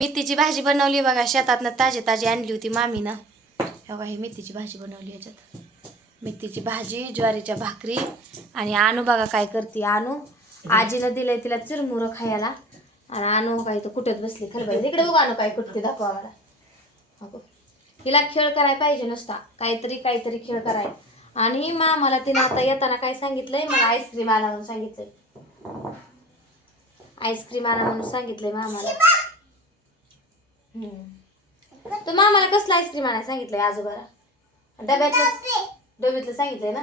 मेथीची भाजी बनवली बघा, शेतातनं ताजी ताजी आणली होती मामीनं. हे बघा, ही मेथीची भाजी बनवली. ह्याच्यात मेथीची भाजी, ज्वारीच्या भाकरी. आणि आणू बघा काय करते. आणू आजीनं दिलंय तिला चिरमुरं खायला. आणि आणू काय तर कुठत बसली खरं इकडे बघा. आणू काय कुठते दाखवा मला. हिला खेळ करायला पाहिजे नुसता, काहीतरी खेळ कराय. आणि मामाला तिने आता येताना काय सांगितलंय, मला आईस्क्रीम आणा म्हणून सांगितलंय. आईस्क्रीम आणा म्हणून सांगितलंय मामाला. तर मामाला कसलं आईस्क्रीम आणायला सांगितलंय आजोबाला? डब्यातलं सांगितलंय ना.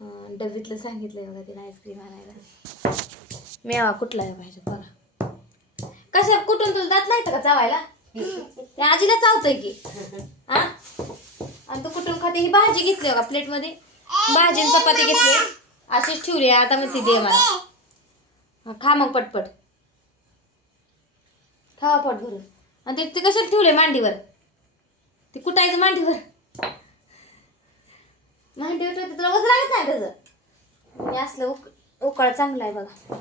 डब्यातलं सांगितलंय बघा तिने आईस्क्रीम आणायला. मेवा कुठला आहे पाहिजे बघा. कशा कुठून तुला दात नाही का चावायला? त्या आजीला चावतंय की. हा, आणि तू कुठून खाते? ही भाजी घेतली बघा प्लेटमध्ये. भाजी आणि चपाती घेतली अशीच ठेवली. आता मग ती दे मला. खा मग पटपट खावा पट भरून. आणि ते कशाला ठेवले मांडीवर? ते कुठायचं मांडीवर. मांडीवर ठेवते तुला वजन लागत नाही त्याचं. हे असलं उकाळ चांगला आहे बघा.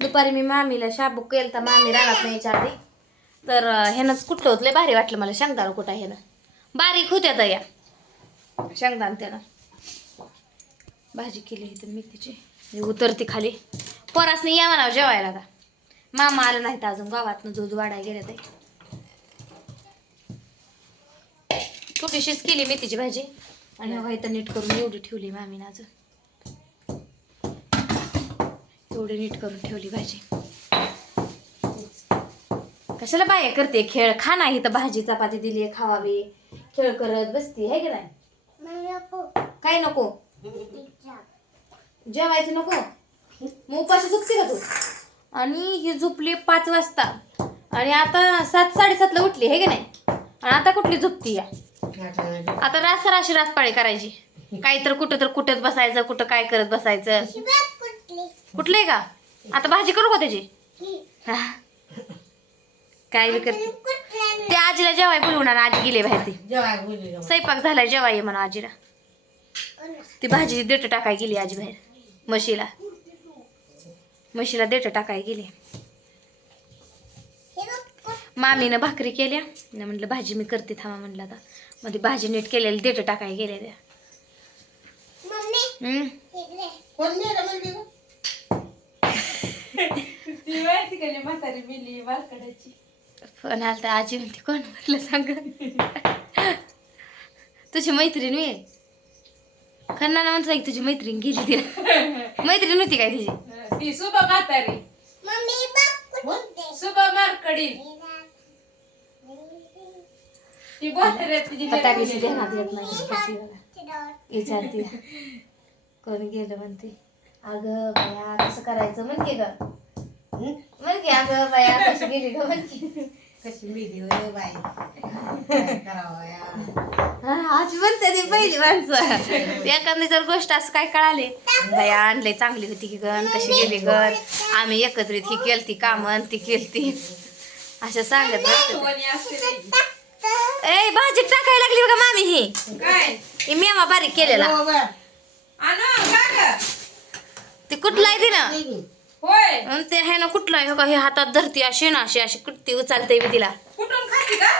दुपारी मी मामीला शाबू केलता. मामी रानात नाही यायच्या आधी. तर ह्यानंच कुठलं होतं, लय भारी वाटलं मला. शेंगदाणा कुठं ह्यानं बारीक होत्या तर या शेंगदाणा. त्यानं भाजी केली इथं मेथीची. उतरती खाली. पोरासनी या म्हणावं जेवायला. आता मामा आलं नाही तर अजून, गावातनं दूध वाढायला गेले ते. छोटीशीच केली मेथीची भाजी. आणि बघा इथं नीट करून एवढी ठेवली मामीनं. अजून एवढी नीट करून ठेवली भाजी. कशाला बाय करते खेळ? खा नाही तर भाजी चपाती दिली खावावी. खेळ करत बसती आहे की नाही? काय नको? जेवायचं नको? मग उपाशी झोपते का तू? आणि ही झोपली 5 वाजता. आणि आता 7 साडेसातला उठली आहे की नाही? आणि आता कुठली झोपती या? आता रास पाळी करायची. काही तर कुठंच बसायचं, कुठं काय करत बसायचं. कुठलंय का? आता भाजी करू का त्याची? काय बी करते. ते आजीला जेवाय बोलवणार. आजी गेले बाहेर. ती स्वयंपाक झालाय, जेवाय म्हणा आजीला. ती भाजी देठ टाकाय गेली आजी बाहेर. म्हशीला देठ टाकाय गेली. मामीनं भाकरी केल्या. म्हटलं भाजी मी करते थांबा म्हणलं. आता मग ती भाजी नीट केलेली देठ टाकाय गेल्या त्या. फोन आला तर आजी म्हणते कोण म्हटलं सांग. तुझी मैत्रीण मी खन्नाना म्हणतो की तुझी मैत्रीण गेली. तिला मैत्रीण होती काय तिची? ती सुबा म्हातारी सुबा मारकडी. ती पताडीची ध्यानात येत नाही. विचारते कोण गेलं म्हणते. अगं बाया कसं करायचं म्हणते ग. म्हणते अगं बाया कशी गेली ग म्हणते. कशी मेली होय बाई. काय करावं आज म्हणते ती पहिली माणसं. एखादी जर गोष्ट असं काय कळाली, बाया आणले चांगली होती की गण, कशी गेली गण, आम्ही एकत्रित ही केलती कामं ती केलती असं सांगत बसते. ए भाजी टाकायला लागली बघा मामी. ही मेवा बारीक केलेला. ती कुठला आहे तिनं? होय ते आहे ना कुठला आहे का? हे हातात धरती अशी ना अशी कुठती उचलते मी तिला. कुठून खाती का?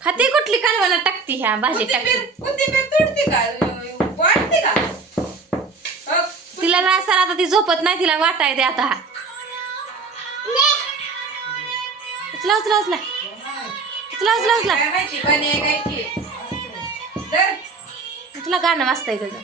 खाते कुठली कालवाला टाकती. ह्या भाजी टाकते तुडती का? वाटते का? तिला रासाला आता ती झोपत नाही. तिला वाटाय ते आता. उचला उचला उचला उचला उचला उचला. तुला गाणं वाजताय तुझं.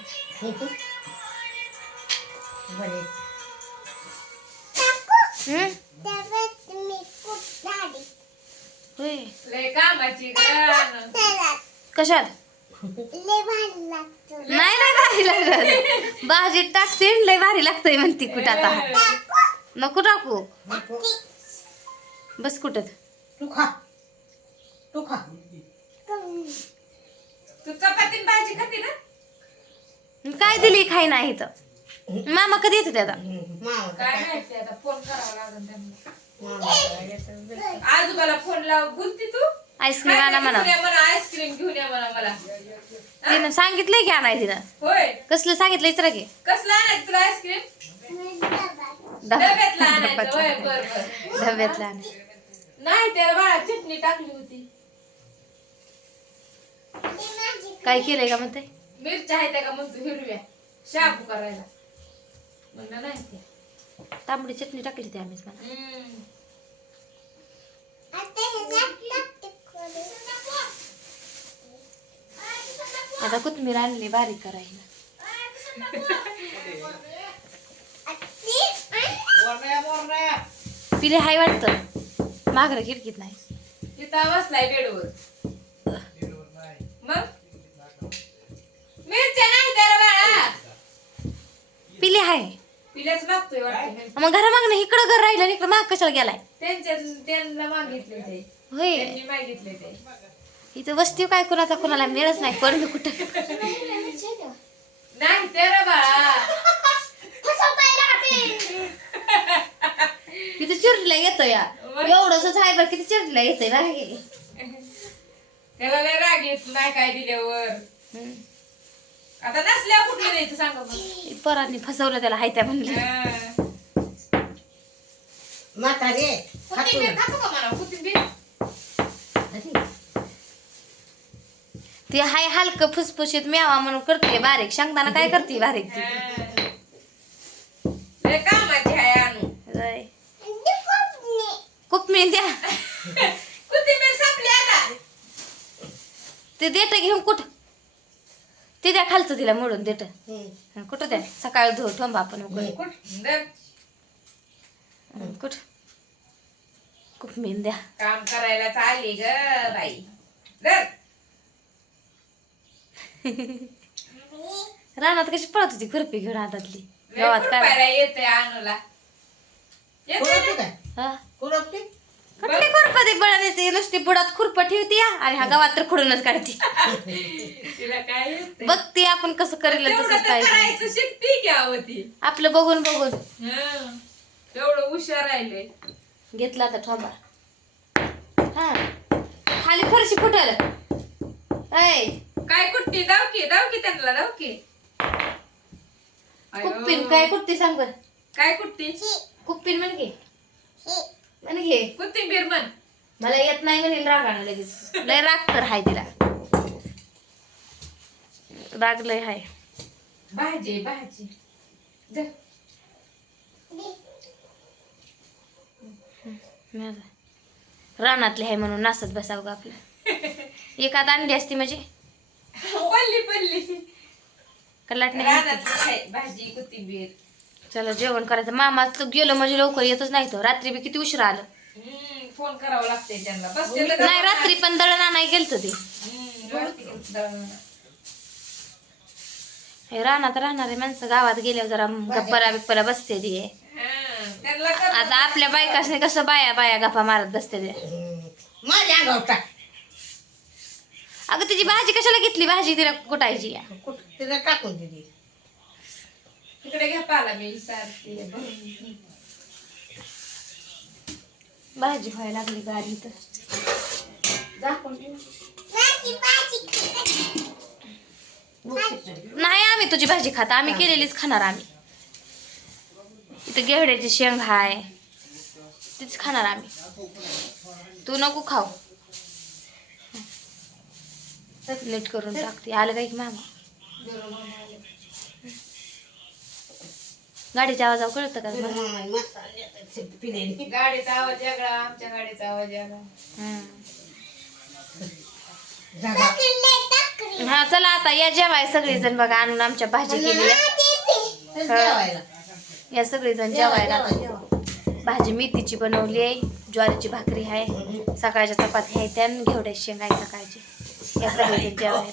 कशात? नाही भारी लागत. भाजी टाकते लय भारी लागतंय म्हणती. कुठं आता नको टाकू. बस कुठं तू खा तू चपाती भाजी खाते ना. काय दिली खाई नाही तर. मामा कधी येते त्याचा? काय माहिती आता फोन करावा लागेल त्यांना. आजोबाला फोन लाव. बोलती तू आईस्क्रीम आणा म्हणा. आईस्क्रीम घेऊन या म्हणा मला. तिनं सांगितलंय की आणाय. तिनं होय कसलं सांगितलंय तर की कसलं आणायचं तुला आईस्क्रीम? डब्यातला आणायचं होय बरोबर डब्यातला आण. नाही त्याला बाळा चटणी टाकली होती काय केलंय का म्हणते? मिरच्या आहेत का म्हणतो हिरव्या शाबू करायला म्हणलं नाही ते तांबडी चटणी टाकली ती आम्हीच म्हणा. आता कोथिंबीर आणली बारीक करायला. पिले हाय वाटतं मागं खिडकीत नाही. तिथं बसलाय बेडवर मग मिरच्या नाही त्याला बाळा पिले हाय पिल्याच मागतोय वाटतं मग घरा मागणं इकडं घर राहिलं इकडं माग कशाला गेलाय? त्यांना मागितले ते होय त्यांनी मागितले ते इथं वस्ती काय कोणाचा कोणाला मिळत नाही कोण कुठं. नाही त्याला बाळा किती चिरला येतो या एवढंच आहे बरं किती चिरला येतोय बघा की. त्याला लय राग येत नाही काय दिल्यावर आता नसल्यावर कुठलं द्यायचं सांगा मग पोरांनी फसवलं त्याला हाय त्या म्हणलं. म्हातारे कोथिंबीर खातो का मला कोथिंबीर ती हाय हलकं फुसफुशीत मेवा म्हणून करते बारीक शेंगदाणा काय करते बारीक ती. लय कामाची आहे आणू होय. खूप मी द्या कोथिंबीर संपली आता ते देट घेऊन कुठं ते द्या खालचं तिला मोडून देट कुठं द्या सकाळी धुवून ठोंबा आपण दर कुठं खूप मेन द्या. काम करायला चालली ग बाई दर रानात कशी पळत होती खुरपी घेऊन हातातली गावात काय खुरपायला येते आणूला येते ना? हा कुरपती कुठली खुरपा ते बळा देते नुसती बुडात खुरपा ठेवती आणि हा गावात तर खुडूनच काढते. तिला काय येते बघते आपण कसं करेल तेवढं तसंच तर पाहिजे करायचं शिकते की आवती आपलं बघून बघून तेवढं हुशार राहिले घेतला आता ठोंबा. हा खाली फरशी फुटायला ऐ काय कुट्टी दाव की त्यांना दाव की कुप्पीन काय कुठती सांग बर काय कुट्टी कुप्पीन म्हण घे म्हण घे कोथिंबीर म्हण मला येत नाही म्हणेल रागानं लगेच लय राग तर हाय तिला राग लय हाय. भाजी दर. रानातले आहे म्हणून नाचत बसावं ग आपलं. एखाद आणली असती म्हणजे पल्ली कलाट नाही. रानातली आहे भाजी कोथिंबीर चला जेवण करायचं. मामा तर गेलं म्हणजे लवकर येतच नाही तो. रात्री बी किती उशिरा आलं. फोन करावा लागते त्यांना बस नाही रात्री पण दळण आणाय गेलत ते. हे रानात राहणारे माणसं गावात गेल्यावर जरा गप्परा बिप्परा बसते ती. आता आपल्या बायकासने कसं बाया गप्पा मारत बसते ते. माझ्या अंगावर टाक अगं तिची भाजी कशाला घेतली? भाजी तिला कुटायची. तिला टाकून दिली तिकडे घ्या पाला मी सारखी भाजी व्हायला लागली गाडी तर नाही आम्ही तुझी भाजी खात. आम्ही केलेलीच खाणार. आम्ही इथं घेवड्याची शेंग हाय तीच खाणार आम्ही. तू नको खाऊ. नीट करून टाकते. आलं काय की मामा गाडीच्या आवाजावर कळतं का? गाडीचा आवाज वेगळा आमच्या गाडीचा आवाज वेगळा हा चला आता या जेवाय सगळेजण. बघा आणून आमच्या भाजी केली या सगळेजण जेवायला. भाजी मेथीची बनवली आहे, ज्वारीची भाकरी आहे, सकाळच्या चपाती आहे, त्या घेवड्याची शेंग आहे सकाळची. या सगळेजण जेवायला.